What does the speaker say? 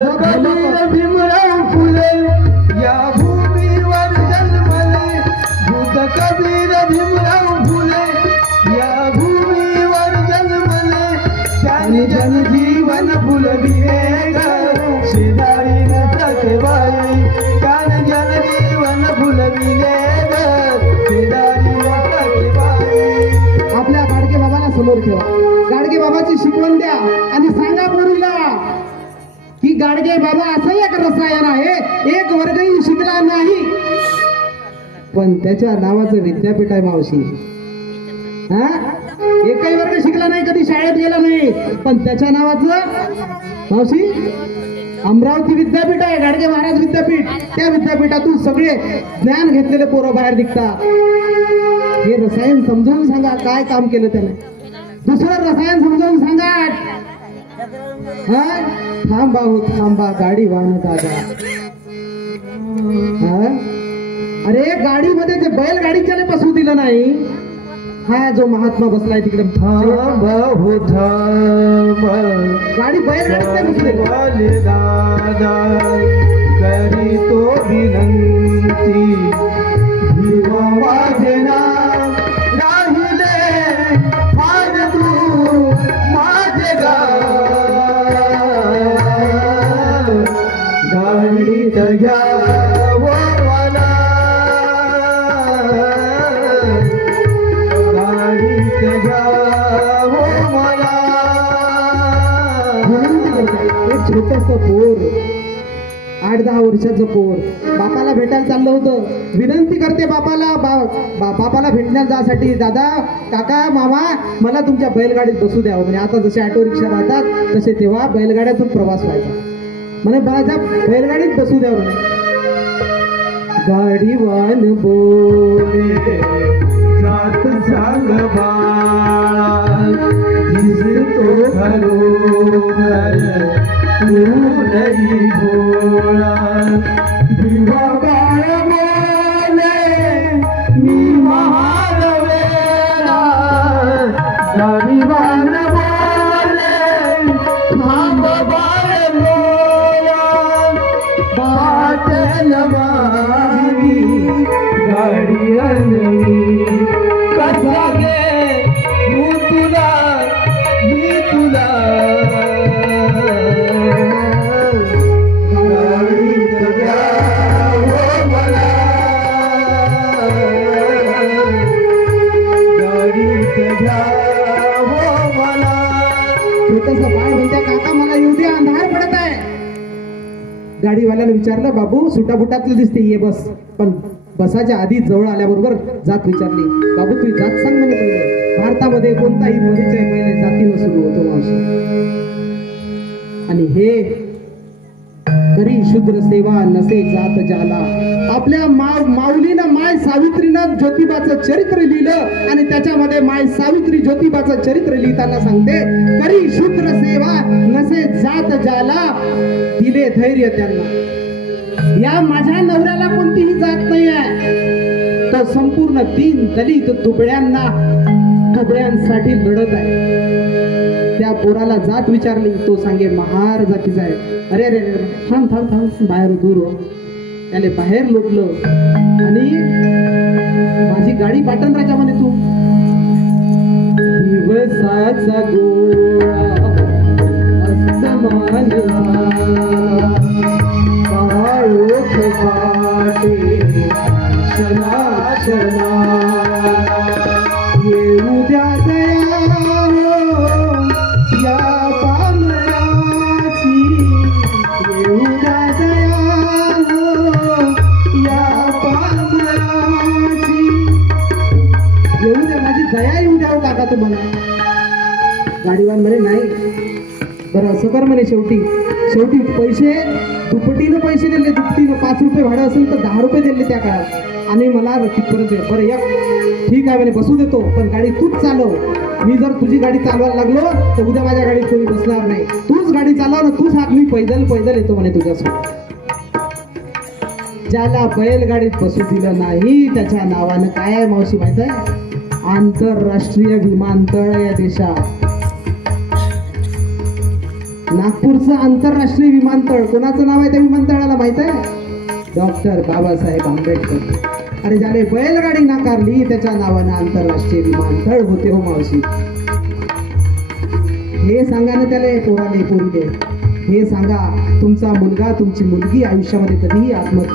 कबीर भीमराव फुले या भूमीवर जन्मले. बुद्ध कबीर भीमराव फुले या भूमीवर जन्मले. त्यांनी जनजीवन फुलविले ग शेजारी न सखेबाई. त्यांनी जनजीवन फुलविले ग शेजारी न सखेबाई. आपल्या गाडगे बाबाला समोर ठेवा. गाडगे बाबाची शिकवण द्या आणि सांगा पोरीला की गाडगे बाबा असं एक रसायन आहे, एक वर्गही शिकला नाही पण त्याच्या नावाचं विद्यापीठ आहे मावशी. हा, एकही वर्ग शिकला नाही, कधी शाळेत गेला नाही, पण त्याच्या नावाचं मावशी अमरावती विद्यापीठ आहे, गाडगे महाराज विद्यापीठ. त्या विद्यापीठातून सगळे ज्ञान घेतलेले पोरं बाहेर निघतात. हे रसायन समजावून सांगा काय काम केलं त्याने. दुसरं रसायन समजावून सांगा. हा, थांबा हो थांबा गाडी वाहन दादा. अरे गाडीमध्ये जे बैलगाडीच्याने बसू दिलं नाही, हा जो महात्मा बसलाय तिकडे. थांबा हो थांबा गाडी बैलगाडीच्या बसले दादा करी तो विनंती. जीवा वाजेना राहिले आज तू माझे गाडी तया मला गाडी तया मला. एक छोटस पोर 8-10 वर्षाचं पोर बापाला भेटायला चाललं होतं. विनंती करते बापाला, बापाला भेटण्यासाठी, दादा काका मामा मला तुमच्या बैलगाडीत बसू द्या. म्हणजे आता जसे ऑटो रिक्षा राहतात तसे तेव्हा बैलगाड्यातून प्रवास व्हायचा. म्हणे माझ्या बैलगाडीत बसू द्या म्हणे. गाडीवान बोले जात सांग बाळा दिसतो घरोघर तू नाही भोळा. दिवा बाळ बोले मी महान वेळा. गाडीवान बोले थांब बाळ बोला. पाटल मागी गाडी आणली कसा गे तू तुला मी तुला. गाडीत घ्या हो मला गाडीत घ्या हो मला. छोटस बाळ म्हणते काका मला येऊ दे, अंधार पडत आहे. गाडीवाल्याला विचारलं बाबू सुटाबुटातलं दिसते, ये बस. पण बसाच्या आधी जवळ आल्याबरोबर जात विचारली. बाबू तुझी जात सांग म्हणे. पहिले भारतामध्ये कोणताही परिचय पहिले जातीनं सुरू होतो मावशी. आणि हे करी शूद्र सेवा नसे जात जाला. आपल्या माऊलीनं माय सावित्रीनं ज्योतिबाचं चरित्र लिहिलं आणि त्याच्यामध्ये माय सावित्री ज्योतिबाचं चरित्र लिहिताना सांगते करी शूद्र सेवा नसे जात जाला. दिले धैर्य त्यांना. या माझ्या नवऱ्याला कोणतीही जात नाही आहे, तो संपूर्ण दीन दलित दुबळ्यांसाठी लढत आहे. त्या पोराला जात विचारली, तो सांगे महार जातीचा आहे. अरे अरे थांब थांब थांब बाहेर दूर हो. त्याने बाहेर लोटलं आणि माझी गाडी पाटण राजा म्हणे. तू दिवसाचा गोळा अस्तमान काळोख वाटे क्षणा क्षणा. येऊ द्या दया या पामराची. येऊ द्या दया या पामराची. येऊ द्या माझी दया येऊ द्या काका तुम्हाला. गाडीवान म्हणे नाही. बरं असं कर म्हणे. शेवटी पैसे दुपटीनं पैसे दिले. दुपटीनं 5 रुपये भाडं असेल तर 10 रुपये दिले त्या काळात. आणि मला तिथपर्यंत बरं एक ठीक आहे म्हणे बसू देतो, पण गाडी तूच चालव. मी जर तुझी गाडी चालवायला लागलो तर उद्या माझ्या गाडीत कोणी बसणार नाही. तूच गाडी चालव ना, तूच हात. मी पैदल येतो म्हणे तुझ्यासोबत. ज्याला बैलगाडीत बसू दिलं नाही त्याच्या नावानं काय आहे मावशी माहित आहे? आंतरराष्ट्रीय विमानतळ या देशात. नागपूरचं आंतरराष्ट्रीय विमानतळ कोणाचं नाव आहे त्या विमानतळाला माहित आहे? डॉक्टर बाबासाहेब आंबेडकर. अरे ज्याने बैलगाडी नाकारली त्याच्या नावानं आंतरराष्ट्रीय विमानतळ होते हो मावशी. हे सांगा ना त्याला पोराले पोरीले, हे सांगा तुमचा मुलगा तुमची मुलगी आयुष्यामध्ये कधीही आत्महत्या